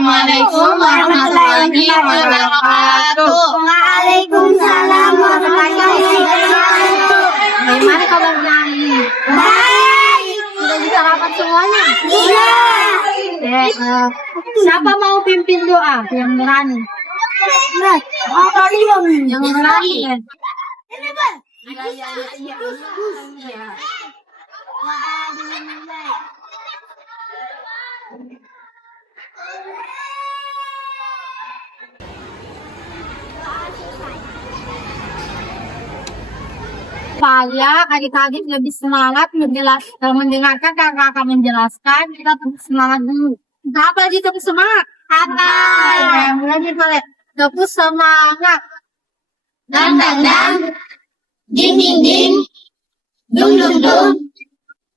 Assalamualaikum warahmatullahi wabarakatuh. Waalaikumsalam warahmatullahi wabarakatuh. Bagaimana kabarnya hari ini? Baik. Sudah bisa rapat semuanya? Iya. Siapa mau pimpin doa yang berani? Yang berani. Supaya adik-adik lebih semangat mendengarkan kakak menjelaskan, kita terus semangat dulu. Kita apa aja terus semangat? Mulai boleh. Terus semangat. Dang dang dang, ding ding ding, dung dung dung,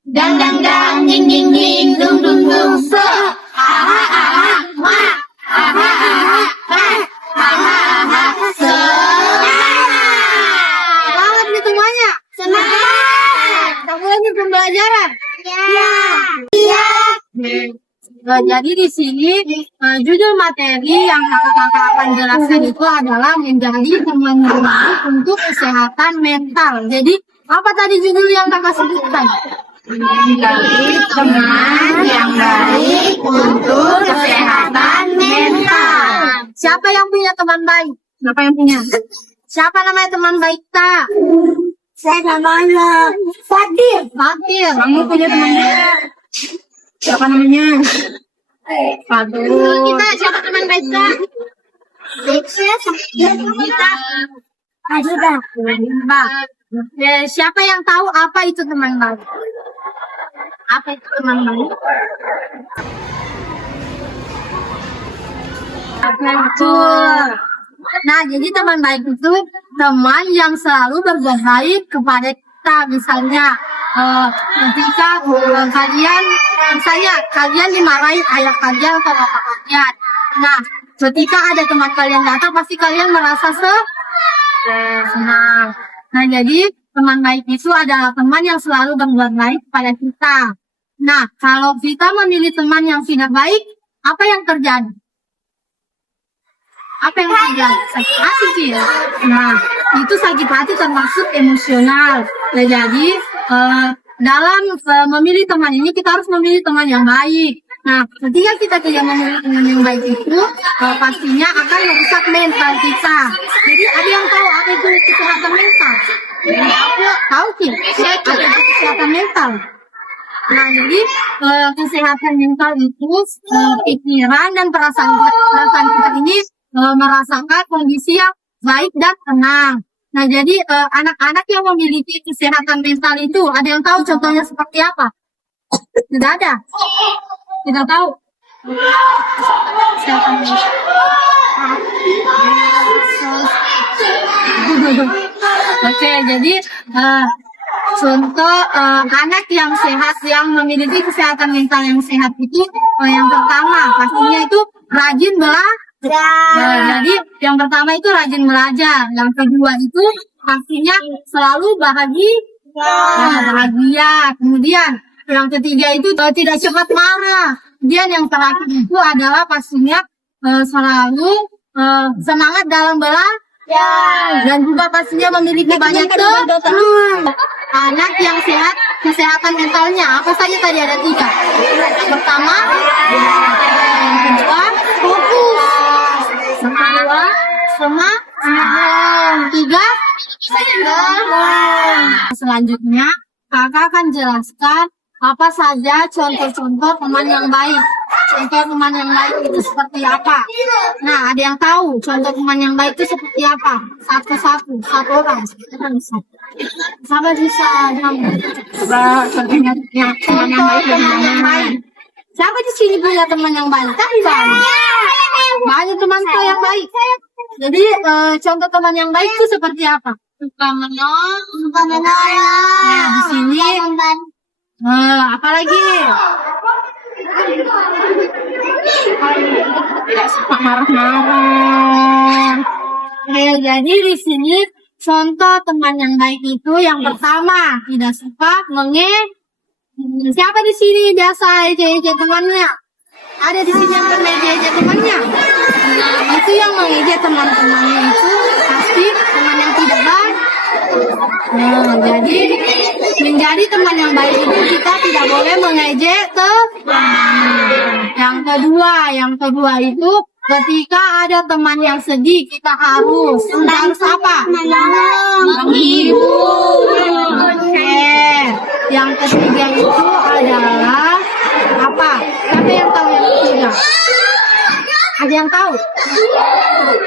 dang dang dang, ding ding ding, dung dung dung. Se, aha aha, ma, aha aha, ha, aha aha, se. Semangat nih semuanya. Semangat. Kita mulai nih pembelajaran. Ya. Iya. Jadi di sini judul materi yang kakak-kakak akan jelaskan itu adalah menjadi teman yang baik untuk kesehatan mental. Jadi apa tadi judul yang kakak sebutkan? Menjadi teman yang baik untuk kesehatan mental. Siapa yang punya teman baik? Siapa yang punya? Siapa namanya teman baik tak? Saya namanya Fadil. Fatir. Kamu punya teman baik? Siapa namanya? Fatur. Kita siapa teman baik tak? Kita. Sudah. Siapa yang tahu apa itu teman baik? Apa itu teman baik? Betul. Nah, jadi teman baik itu teman yang selalu berbuat baik kepada kita. Misalnya, ketika kalian dimarahin ayah kalian atau bapak kalian. Nah, ketika ada teman kalian datang, pasti kalian merasa senang. Nah, jadi teman baik itu adalah teman yang selalu berbuat baik kepada kita. Nah, kalau kita memilih teman yang tidak baik, apa yang terjadi? Apa yang terjadi? Sakit hati sih ya. Nah, itu sakit hati termasuk emosional. Nah, jadi dalam memilih teman ini kita harus memilih teman yang baik. Nah, ketika kita tidak memilih teman yang baik itu pastinya akan merusak mental kita. Jadi ada yang tahu apa itu kesehatan mental? Tahu sih? Apa itu kesehatan mental? Nah, jadi kesehatan mental itu pikiran dan perasaan kita ini merasakan kondisi yang baik dan tenang. Nah, jadi anak-anak yang memiliki kesehatan mental itu ada yang tahu contohnya seperti apa? Tidak ada. Tidak tahu. Kesehatan mental. Oke, jadi contoh anak yang sehat yang memiliki kesehatan mental yang sehat itu yang pertama pastinya itu rajin belajar. Jadi yang pertama itu rajin belajar, yang kedua itu pastinya selalu bahagia. Kemudian yang ketiga itu tidak cepat marah. Kemudian yang terakhir itu adalah pastinya selalu semangat dalam belajar dan juga pastinya memiliki banyak teman. Anak yang sehat, kesehatan mentalnya apa saja tadi ada 3. Pertama, yang kedua fokus, yang kedua semangat, 3 selanjutnya kakak akan jelaskan apa saja contoh-contoh teman yang baik. Contoh teman yang baik itu seperti apa? Nah, ada yang tahu contoh teman yang baik itu seperti apa? Satu orang. Siapa bisa contohnya teman yang baik dan teman yang baik? Siapa di sini punya teman yang baik? Banyak teman yang baik. Jadi contoh teman yang baik itu seperti apa? Suka menolong. Nah, di sini apalagi tidak suka marah-marah. Jadi di sini contoh teman yang baik itu yang pertama tidak suka siapa di sini biasa ejek temannya? ada di sini yang mengejek temannya. Nah, itu yang mengejek teman-temannya itu pasti teman yang tidak baik. Nah, jadi menjadi teman yang baik itu kita tidak boleh mengejek teman. Yang kedua itu ketika ada teman yang sedih kita harus apa? Menghibur. Oke. Yang ketiga itu adalah apa? Siapa yang tahu yang ketiga? Ada yang tahu?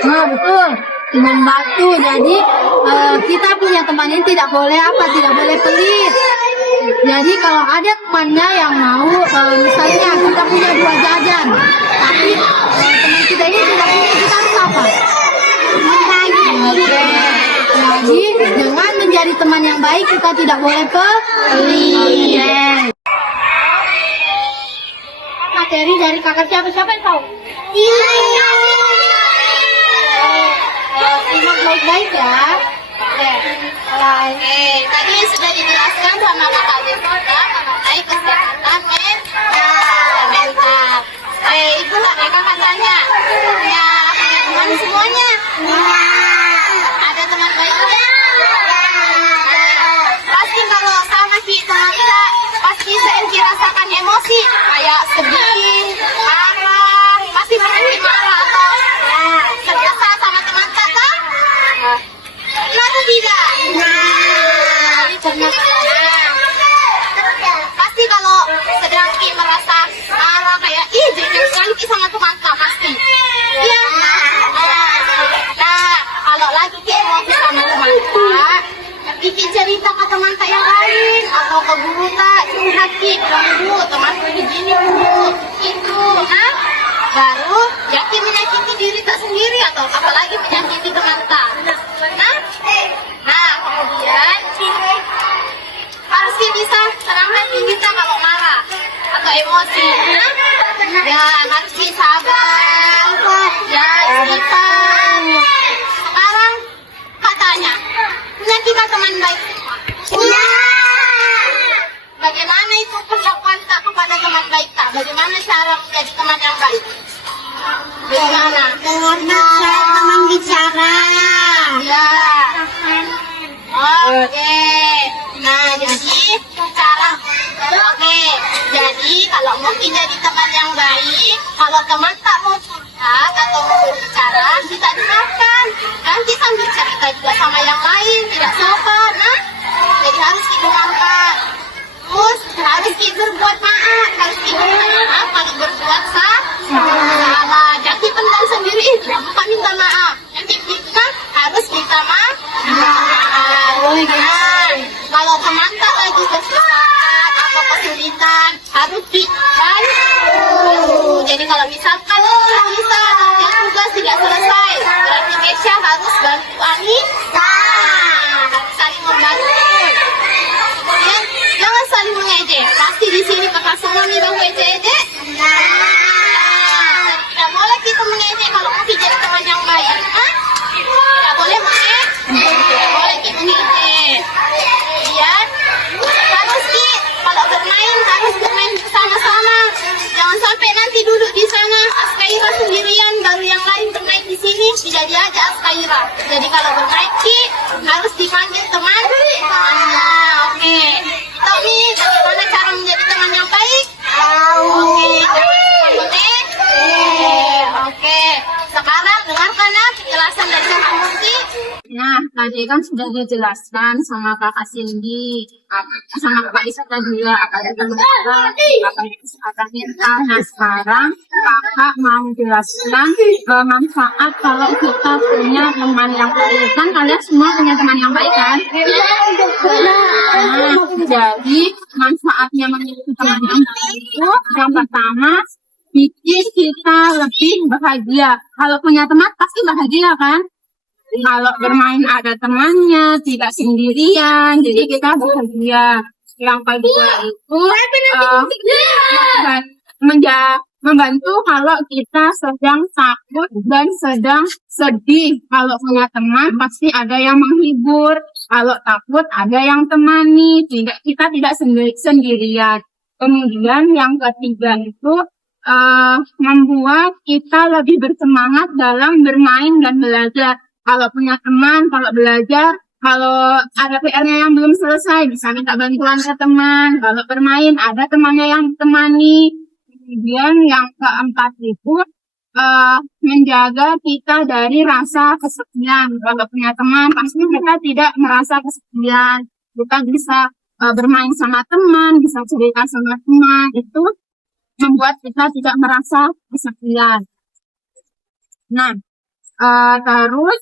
Nah, betul. Membantu. Jadi kita punya teman ini tidak boleh apa? Tidak boleh pelit. Jadi kalau ada temannya yang mau, misalnya kita punya 2 jajan, tapi teman kita ini tidak punya, kita harus apa? Oke. Jadi dengan menjadi teman yang baik kita tidak boleh pelit. Materi dari kakak siapa yang tahu? Simak baik-baik ya. Oke. Tadi sudah dijelaskan sama Kakak Devota mengenai kesehatan mental. Itu kakak tanya, punya teman semuanya? Ada teman baiknya? Pasti kalau sama kita pasti sering dirasakan emosi kayak sedih, marah, pasti pernah marah atau terbiasa sama teman kakak? Kenapa tidak? Pasti kalau sedang Ki merasa marah kayak jengkel sekali Ki sama teman kakak pasti. Iya. Nah, kalau lagi Ki emosi sama teman kakak, Ki cerita ke teman tak yang lain atau ke guru tak curhat Ki, Bu, temanku begini Bu, itu, nah baru ya Ki menyakiti diri tak sendiri atau apalagi menyakiti teman tak. Nah kemudian harus Ki bisa tenang hati kita kalau marah atau emosi. Ya harus bisa sabar, ya istighfar. Sekarang katanya punya kita teman baik. Bagaimana itu perlakuan tak kepada teman baik tak? Bagaimana cara menjadi teman yang baik? Bagaimana? Teman bicara. Ya. Oke. Nah jadi cara. Oke. Jadi kalau mungkin jadi teman yang baik, kalau teman tak mau curhat atau mau berbicara, kita dengarkan. Nanti sambil cerita juga sama yang lain, tidak sopan. Nah, jadi harus didengarkan. Terus harus berbuat maaf, harus berbuat maaf kalau berbuat salah. Jadi pendam sendiri itu bukan minta maaf. Jadi kita harus minta maaf. Nah, kalau teman tak lagi kesusahan atau kesulitan harus dibantu. Jadi kalau misalkan bisa yang tugas tidak selesai, berarti Kesha harus bantu Anissa. Harus saling membantu. Kemudian jangan saling mengejek. Pasti di sini kakak semua nih bang ejek. Tidak boleh kita mengejek kalau mau jadi teman yang baik. Tidak boleh mengejek. Tidak boleh kita mengejek. Kemudian harus kalau bermain bersama-sama. Jangan sampai nanti duduk di sana Askaira sendirian, baru yang lain bermain di sini tidak diajak Askaira. Jadi kalau bermain harus dipanggil teman. Oke. Tahu nih bagaimana cara menjadi teman yang baik? Oke. Oke. Sekarang dengarkan penjelasan dari Kakak Murti. Nah, tadi kan sudah dijelaskan sama Kakak Cindy, sama Kakak Isata juga, apa itu mental, apa itu kesehatan mental. Nah, sekarang Kakak mau jelaskan manfaat kalau kita punya teman yang baik. Kan kalian semua punya teman yang baik kan? Nah, jadi manfaatnya memiliki teman yang baik itu yang pertama, bikin kita lebih bahagia. Kalau punya teman pasti bahagia kan? Kalau bermain ada temannya, tidak sendirian, jadi kita bahagia. Yang kedua itu membantu kalau kita sedang takut dan sedang sedih. Kalau punya teman pasti ada yang menghibur. Kalau takut ada yang temani. Kita tidak sendirian. Kemudian yang ketiga itu membuat kita lebih bersemangat dalam bermain dan belajar. Kalau punya teman, kalau belajar, kalau ada PR-nya yang belum selesai, bisa minta bantuan ke teman. Kalau bermain, ada temannya yang temani. Kemudian yang keempat itu menjaga kita dari rasa kesepian. Kalau punya teman, pasti kita tidak merasa kesepian. Kita bisa bermain sama teman, bisa cerita sama teman. Itu membuat kita tidak merasa kesepian. Nah, terus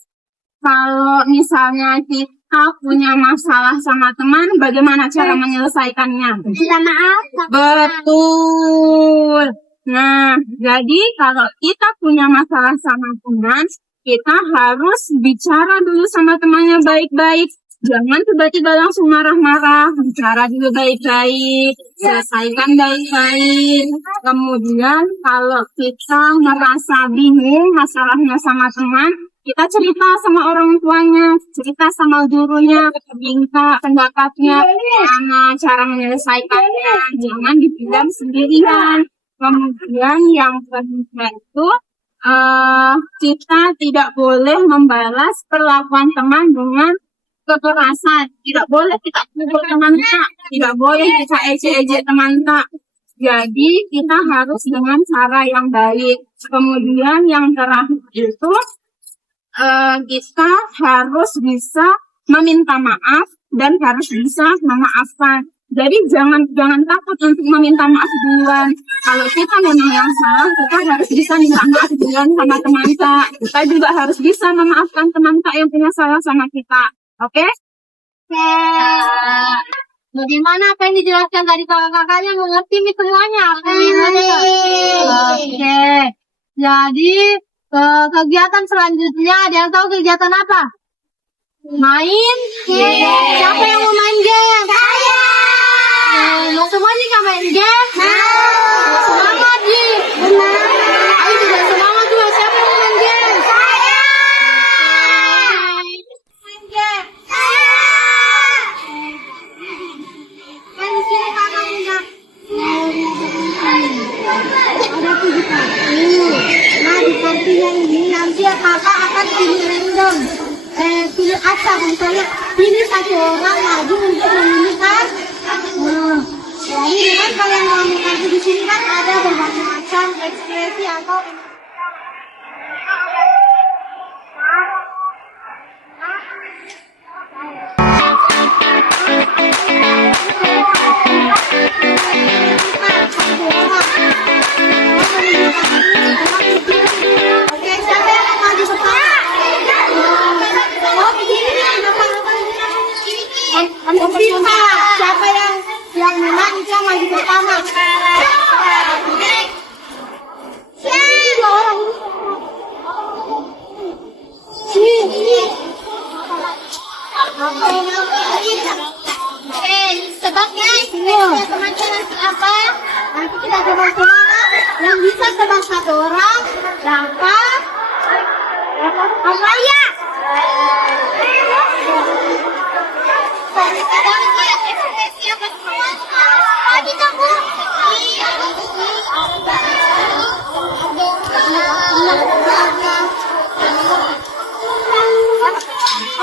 kalau misalnya kita punya masalah sama teman, bagaimana cara menyelesaikannya? Minta maaf. Betul. Nah, jadi kalau kita punya masalah sama teman, kita harus bicara dulu sama temannya baik-baik. Jangan tiba-tiba langsung marah-marah, bicara dulu baik-baik, selesaikan baik-baik. Kemudian kalau kita merasa bingung masalahnya sama teman, kita cerita sama orang tuanya, cerita sama gurunya, minta pendapatnya, gimana cara menyelesaikannya, jangan dipendam sendirian. Kemudian yang kedua itu, kita tidak boleh membalas perlakuan teman dengan kekerasan. Tidak boleh kita pukul teman kita, tidak boleh kita ejek-ejek teman kita. Jadi kita harus dengan cara yang baik. Kemudian yang terakhir itu, kita harus bisa meminta maaf dan harus bisa memaafkan. Jadi jangan takut untuk meminta maaf duluan. Kalau kita memang yang salah, kita harus bisa minta maaf duluan sama teman kita. Kita juga harus bisa memaafkan teman kita yang punya salah sama kita. Oke? Bagaimana apa yang dijelaskan tadi kakak-kakaknya mengerti nih semuanya? Oke. Jadi kegiatan selanjutnya ada yang tahu kegiatan apa? Main? Siapa yang mau main game? Saya. Mau semuanya nggak main game? Semangat Ji. Ayo juga semangat juga. Siapa yang mau main game? Saya. Main game. Kan di sini kakak punya ada 7 kartu. Nah di kartu yang ini nanti kakak akan pilih random. Pilih acak, misalnya pilih satu orang maju untuk memilihkan. Jadi dengan kalian mengambil kartu di sini kan ada berbagai macam ekspresi atau Oke, siapa yang mau maju pertama? Oh, begini nih, apa? Siapa yang menang bisa maju pertama? Dua orang. Oke, sebabnya teman-teman nanti apa? Nanti kita coba-coba yang bisa tebak satu orang dapat apa ya?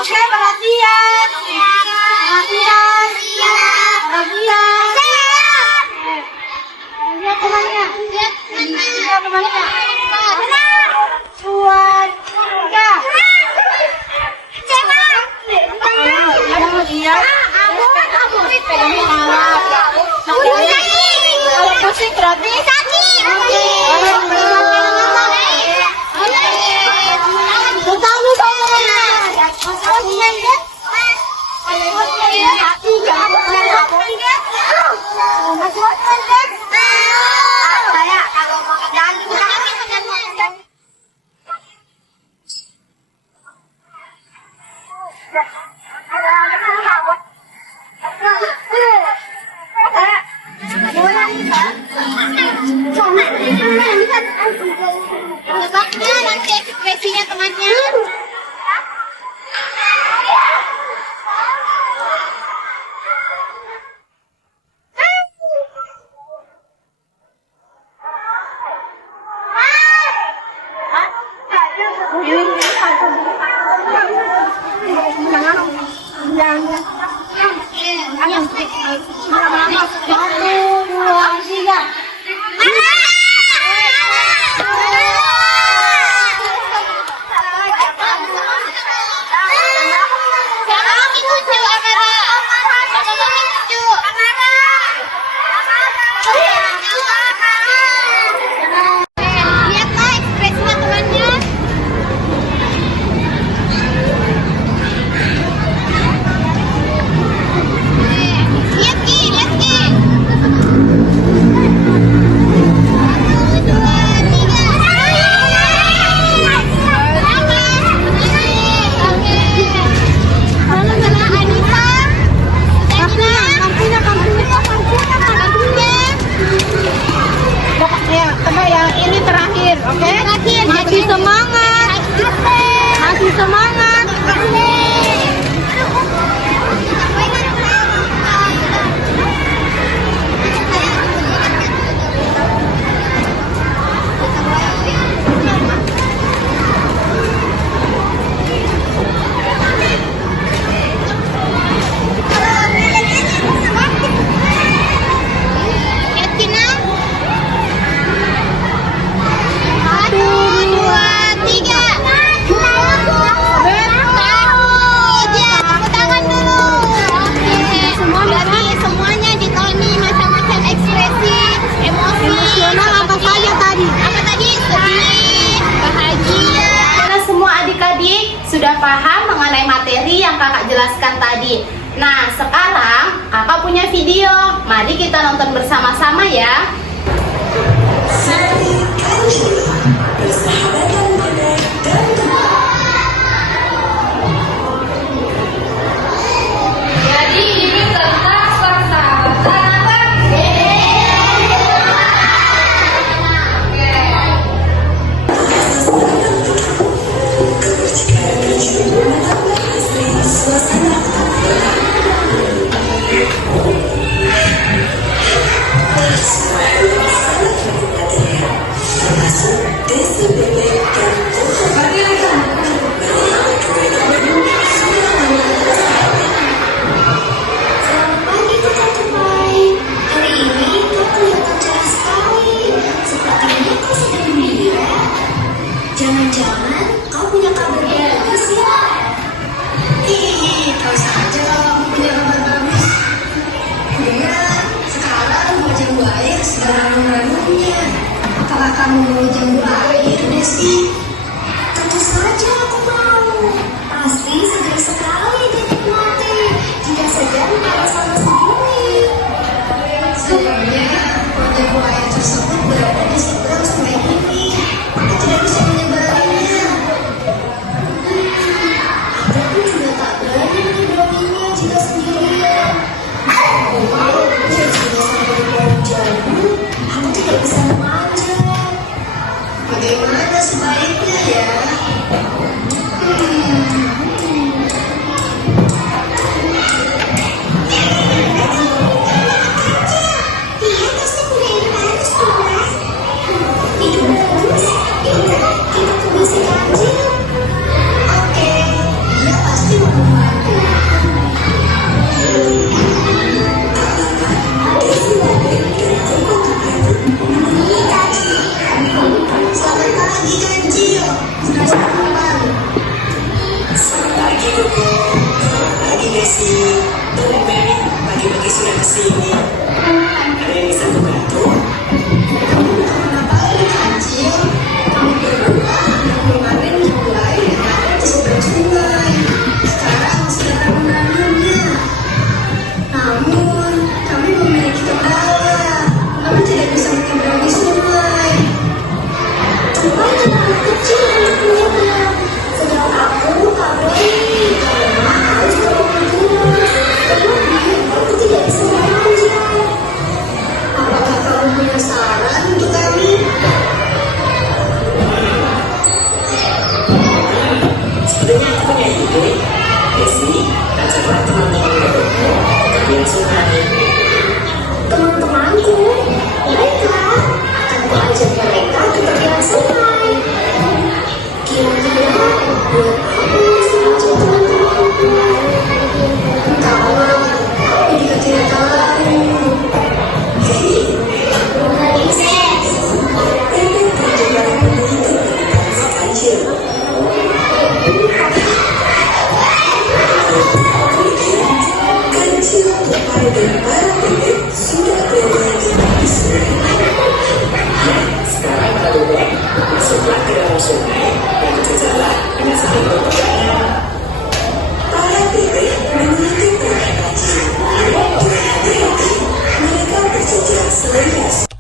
Oke, perhatian. Lihat temannya. Lihat temannya. Buat tiga. Iya. Kalau pusing berarti kaki. Sebabnya nanti ekspresinya temannya. kakak jelaskan tadi. Nah, sekarang kakak punya video. Mari kita nonton bersama-sama ya. Jadi ini tentang persahabatan apa? Jangan-jangan kau punya kabar bagus ya? Ih, tahu saja kalau aku punya kabar bagus. Dengar, sekarang jambu air sedang ranum-ranumnya. Apakah kamu mau jambu air, Desi? Tentu saja aku mau. Pasti segar sekali dinikmati jika sedang sama segini. Sayangnya, jambu air tersebut berada di seberang sungai ini. Aku tidak bisa menyeberanginya. Aku juga tak berani menyeberanginya jika sendirian. Jika sudah sampai di pohon jambu, aku tidak bisa memanjat. Bagaimana sebaiknya ya? Dia pasti punya ide bagus, Mas. Ide bagus? Kita kebisi kancil. Oke, dia pasti mau membantu. Selamat pagi, kancil. Sudah sarapan? Selamat pagi, Koko. Selamat pagi, Desi. Tumben, pagi-pagi sudah kesini. Ada yang bisa membantu? Ngapain, kancil? Kami berdua kemarin mulai ada di seberang sungai. Sekarang sudah ranum-ranumnya. Namun, kami memiliki kendala. Kami tidak bisa menyeberangi sungai. Tempatnya anak kecil yang punyanya. Sedang aku tak berani karena harus terlalu. Terlebih, aku tidak bisa memanjat. Apakah kamu punya saran untuk kami? Sebenarnya aku punya ide. Desi, ajaklah teman-teman berkumpul ke tepian sungai. Teman-temanku, baiklah, aku ajak mereka ke tepian sungai. Kira-kira buat apa saja teman-temanku? Entahlah, aku juga tidak tahu. Hei, Princess, Kancil. Kancil, Tupai, dan para bebek sudah berada di sungai. Sekarang para bebek masuklah ke dalam sungai dan kejarlah dengan saling berpegangnya. Para bebek mengikuti perintah Kancil. Dengan hati-hati, mereka berjajar seliras.